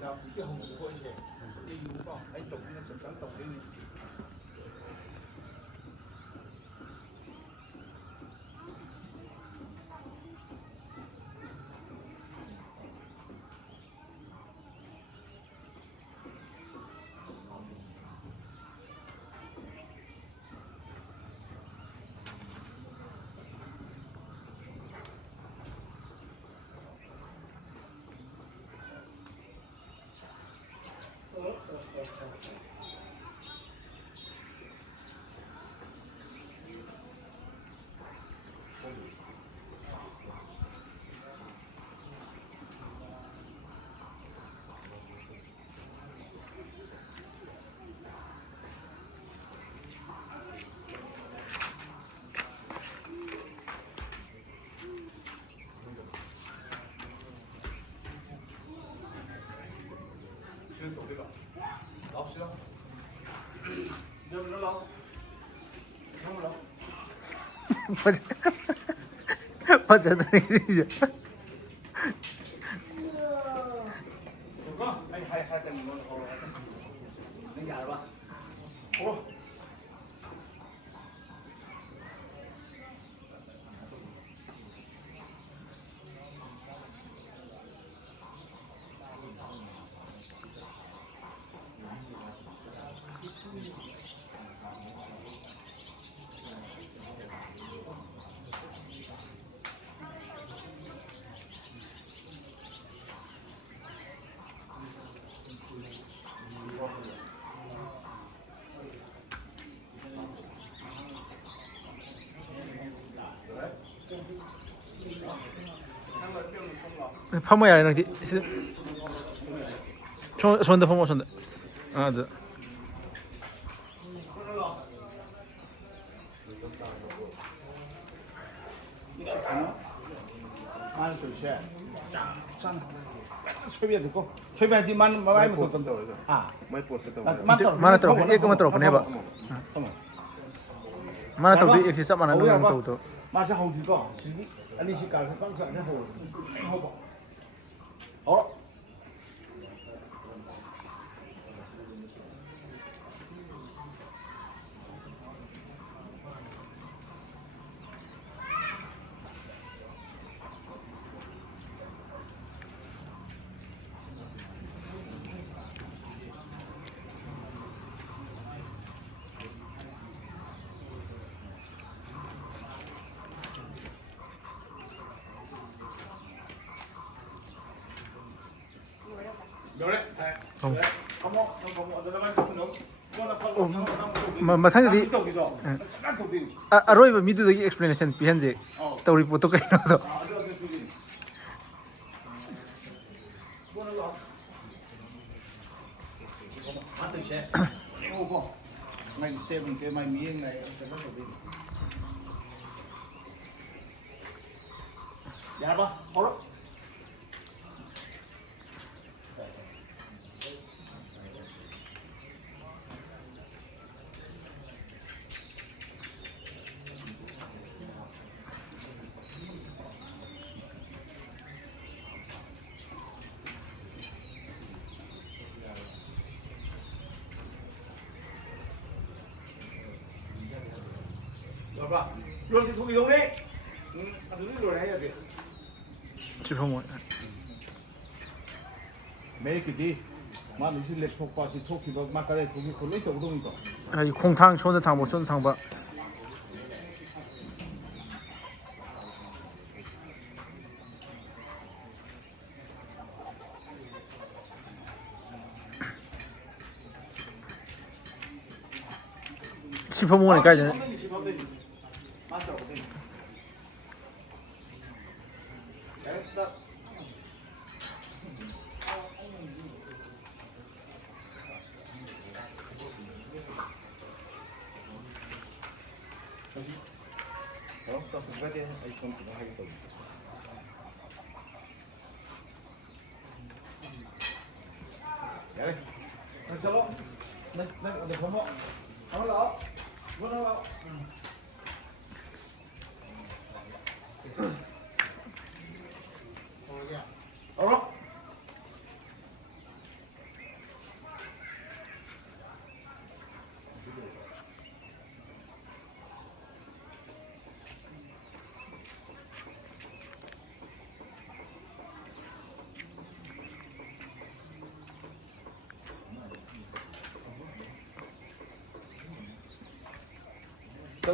là cái hồng của tôi sẽ đi đúng không anh tổng nó sẽ cắn tổng đi 지금 또 우리가 나옵시다. 여기 놀라. 놀라. 맞아, 이제. 누가? 아니 할 때는 뭐 내가 알아. 오. 파모야 이렇게 손대 파모 손대 아, 네. 만 둘셋 짠 최비에 듣고 최비한테 만 많이 못 건다 아 Mai pun satu. Mana terus? Iya, kemana terus? Nih, Pak. Mana tahu di eksisa mana nang tahu tuh. Masa hầu thì có xí anh đi xí cả cái băng sợi nó hầu hầu bỏ đó được đấy thầy không không nó bán không đúng 마찬가지 아로이 미드도 explanation 비한제 또 리포트 까이나도 ăn từ xe ô cô ngày step cái mày miếng này sẽ bắt đầu đi dạ ba thôi đó rồi bà luôn thì thuộc giống đi ăn thứ rồi hay là gì 지금 매일 그디 마 미실 랩톡 바시 토키도 막가래 독이 콜레이터 우동이도 아, 이 콩탕, 쫀득탕, 뭐 쫀득탕 봐. 씹어 먹으니까 이제 맞아 오뎅 잘했어 다시 또 누가 돼 아이폰 그거 하겠다 잘해 괜찮아 네 어디 보모 올라 올라 알아?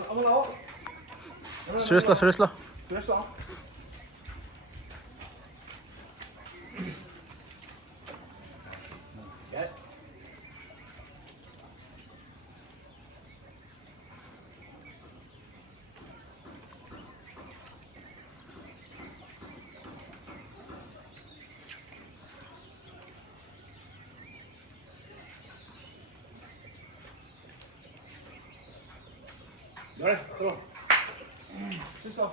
한번 나와. 스트레스라 스트레스라. 됐어. 그래, 들어. 씻어.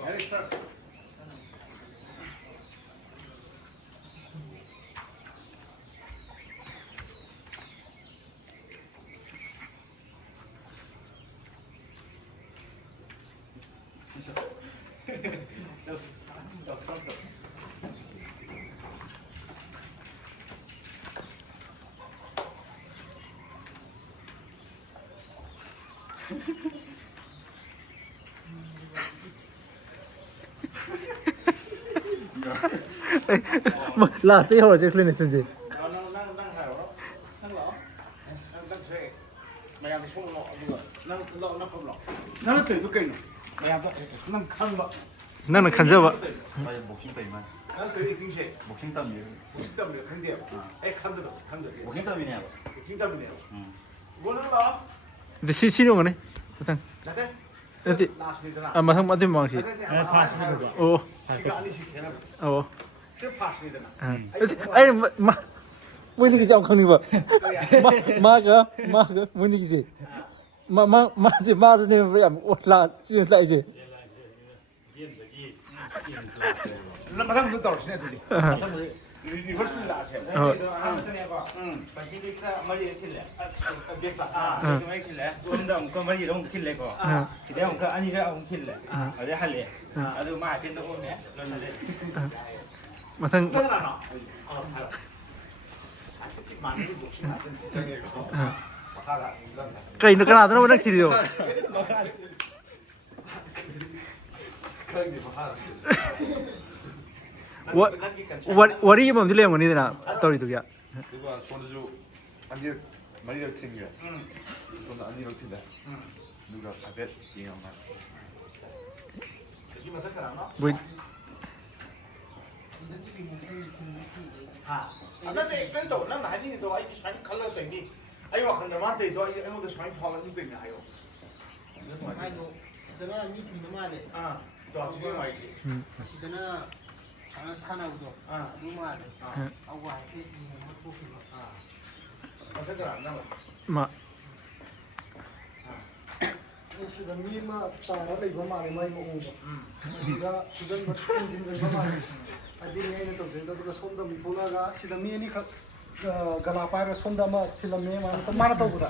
알겠어. 뭐 라스트 이어 제 클리닉 순지.นั่งถ่ายหรอนั่งเหรอนั่งเฉยพยายามจะช่วยหรอกนั่งผมหรอกนั่งตื่นก็เก่งพยายามจะนั่งข้างหรอก 나는 간접아. 아니 목힘 때문에นั่งตื่นอีกทีเฉย 목힘 때문에 ผมคิดตั้มเดียวครั้งเดียวไอ้ครั้งเดียวครั้งเดียว 목힘 때문이야 ผมคิดตั้มเดียววันนั้นเหรอ 근데 신용은 해. 일단 นั่นเด้ 어디 ลาสนิดนะ 아 마상 맞은 방식. นั่นเด้พาสนิดนะ 오. ชิคาอันนี้ชิคแค่นั้น 어. แค่พาสนิดนะ 아니 마 뭐니기지 안 강는 거. 마가 뭐니기지. 마지 마드네 왜 올라 지금 사이즈. แล้วมาทั้งตัวต่อใช่ไหมตัวนี้ทั้งมือรีเวิร์สฟิลล่าใช่ไหมPacifica mari kille. เบียร์ละ Mari kille. Unda ko mari dong kille ko. Kide on ka ani ga on kille. Ade halle. Adu ma tin do ne. Lo halle. 마상 ตั้งนานเนาะอ๋อใช่มันนี่บุกชิมาเป็นที่ไหนก็มาฆ่าละเรื่อง 까이 너가 나더라 왜 낚시리요. มาฆ่าเคยมีมาฆ่า 월이 뭐 들려 뭐 니들아. 떠리 두야. 누가 손주 아니 많이 이렇게 튕겨 손 아니 이렇게 튕겨 누가 가베 이형만 ที่มาสักการะเนาะ 뭐 อันนั้นจะ explain ตัวนั่นไหนนี่ตัวไอ้ที่ใช้คัลเลอร์ตัวนี้ไอ้ว่าคันเดอร์มันตัวไอ้มันจะใช้พอแล้วนี่ตัวไหนอ่ะ 아이고, 그다가 니 누마래. ตัวชื่ออะไรสิ 시드나 차나우도. 누마래. 아고 아이게 이는 소피로. มาสักการะนั่นแหละ 마. 시다 미마 따라 이거 말이 많이 먹은 거. 우리가 주변 같은 거 말이. 아니 내는 또 저희가 손도 보다가 시다 미니 갈라파라 손다마 필름에 또 말아 또 보다.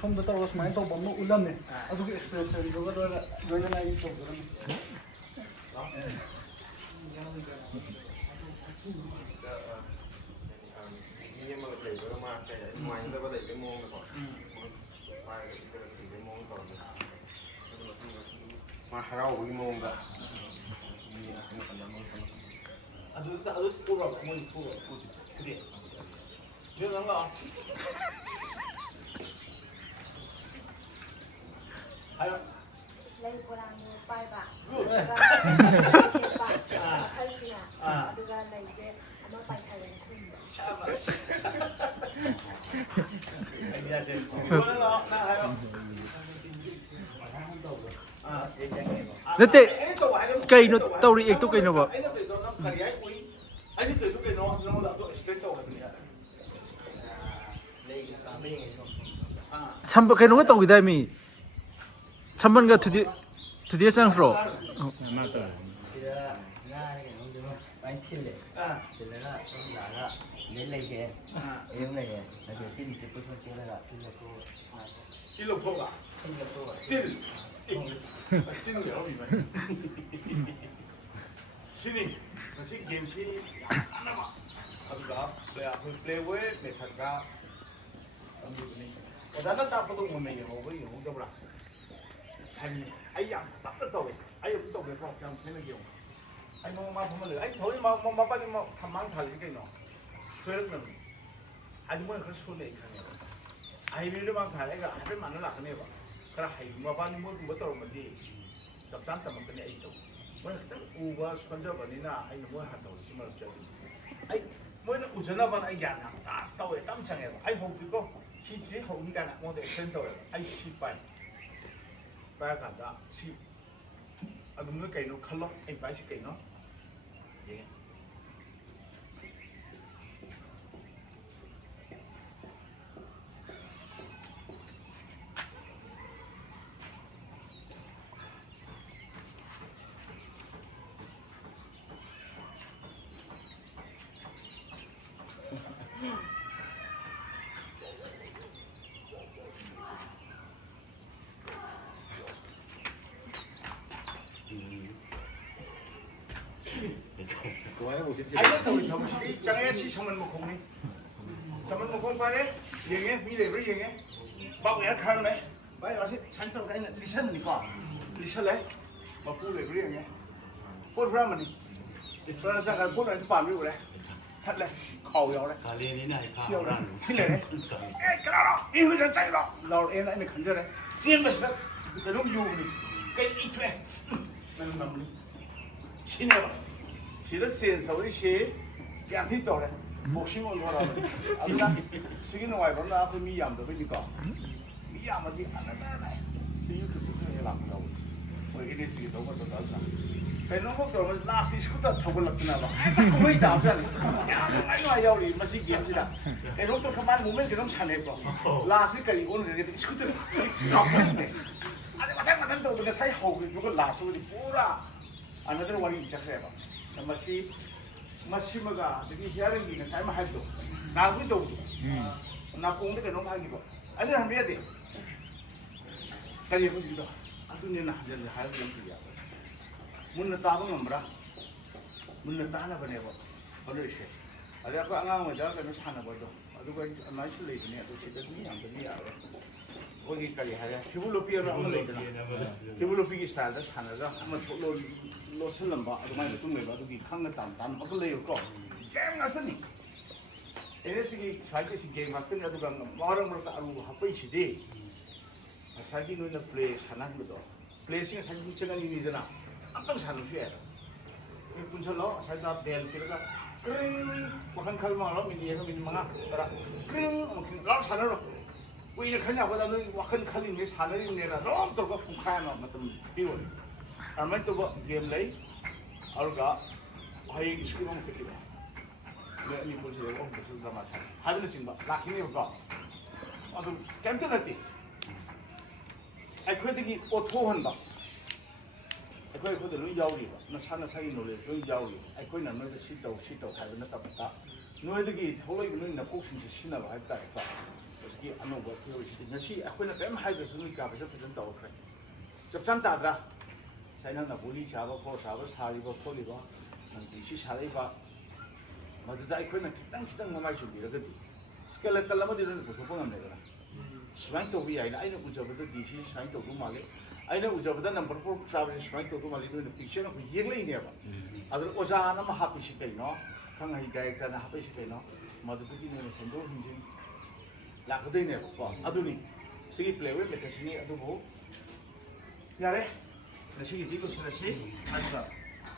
손도 떨어서 많이 또 먹는 울람네. 아주 익스프레션 저거 저는 아이 또 그런. 이게 뭐 그래 이거 막 많이 들어가다 이게 먹는 거 많이 들어가다 이게 먹는 거 막 하라고 우리 먹는 거 아주 꼬라 뭐니 꼬라 그게 내가 가 아유 ในโบราณมือไปบ่ะ 굿 ใครเสียดูแลในเด็กเอามาไปไทยคุณ 차바시 안녕하세요 이거는 나 하요 너때 까이 너 떠리 액도 까이 너 봐. 아니 또 이렇게 너도 스펙터 같은데 Leika me so. 3번 까이 너가 떠기 다음이 3번가 드디어 짱 프로. Kida na ne no de bain kille. Kille na ton la la. Le le ke. Em ne ke. Na ke tin che pu ke la la tin ko. 일로 포가 Tin ko. 뛰는 게 어려워 신이 다시 게임시 하나만 하다가 내가 플레이웨이 메타가 안되더니 나는 딱 보통 못 내게 먹고 이거 먹어보라 아니 아이야 따뜻하게 아이 또 왜서 그냥 되는 게 아이 뭐 보면 아이 더위 막 빨리 막 한망 달리게 너 쇠를 아니 뭐 그런 소리 이খানে 아이비를 막 다래가 아들 만나 나가네 봐 그래 하이마 바니 뭐 떨어면디 잡산 때문에 아이도 뭐 그때 우가 스펀저버니나 아이 뭐 하다 오지 말자 아이 뭐는 우전아반 아이 양아 다 떠에 땀창해 봐 아이 호비고 시지 호니가 뭐데 센터에 아이 시빠이 빠간다 시 아동을 개노 칼로 아이 빠시 개노 예 아이도 우리 정시 장애 시 성문 목공이 성문 목공 파래 얘게 미래를 얘게 바보야 카르네 바이 와시 찬토 가이나 리션니까 리션래 바보래 그래 얘게 포르라마니 프라사가 포르에서 밤이 그래 탔래 가오요 그래 ခါလေးလေးနဲ့ခါ 시오라 필래 에 그라로 이후자 짜이로 너 애나 애나 간절해 시엠버스 그럼 유니 그 이트에 나는 남니 신내봐 시도 센서리 시 양티 떠래 목심을 걸어 아무나 시기는 와이 번나 앞에 미얌도 보니까 미얌어디 안 하다 시유트 무슨 일 나온다고 뭐 이게 시기 너무 더 달라 배는 거 들어면 라시 스쿠터 타고 났구나 봐 거의 다 앞에 야 아이고 야우리 마시 게임이다 배는 또 그만 몸에 그럼 차네 거 라시 까리 오늘 이렇게 스쿠터 가버리네 아니 마당 또 어떻게 사이 하고 이거 라스가 뿌라 안하더니 와리 입장해 봐 마시마가 되게 희한한 게 삶을 할도 나고도 나 공대 그 너무 하기도 아니 한 해야 돼 그래 보시기도 아두니나 하자는 할 정도야 문나 따본 넘어라 문나 따나 보내 봐 어르시 아니 아까 안강마다 그는 사나 봐도 아두가 아마 실례지네 아두 시대니 안 되냐 거기까지 하래 히블로피아는 안 올라있잖아 히블로피 스타일도 사나가 한번 로슬럼 봐 아두마이 좀 내가 아두기 강가 딴 바글래요 거 게임 같더니 에네스기 사이트시 게임 같더니 아두가 뭐라고 아루 하빠이시디 사기 누나 플레이 사는 것도 플레이싱 사기 미쳐간 일이잖아 깜짝 사는 수야 분철로 살다 벨 그러가 그ring makan kalmar mini mini mga tara kring makin lar sanaro 우리는 그냥보다는 와큰 칼린 게 사늘이 내라 너무 또 북한어 맞던 비월 아마 또 게임 레이 알가 하이 시키면 그리고 네 이 보세요 무슨 드라마 사실 하는 거 라키니 봐 아주 깜짝했지 아이 그들이 오토한 봐 아이 그들은 야우리 봐나 사는 사이 놀래 좀 야우리 아이 그는 너도 시도 하는 거 같다 너희들이 돌아이는 나 꼭신지 신나 봐 했다 했다 이 안노 뭐 표시 나시 아코나 뱀 하이드스니까 벌써 또 그래 접산다더라 자이나나 볼이 잡아 사리고 폴리고 디시 사리고 마드다 아코나 기땅 마마이 준비라거든 스켈레탈 라마디는 보통 안 되더라 스마인 또 위에 아이는 우저보다 디시 스마인 또 말이 아이는 우저보다 넘버 4 잡은 스마인 또 말이 그 픽처는 그 얘기를 봐 아들 오자나 마 하피시 빼노 강하이 다이렉터나 하피시 빼노 마드부기는 핸도 힌진 라그데네 봐 아두니 시기 플레이웨 메타시니 아두고 야래 나 시기 디고 시라시 아두가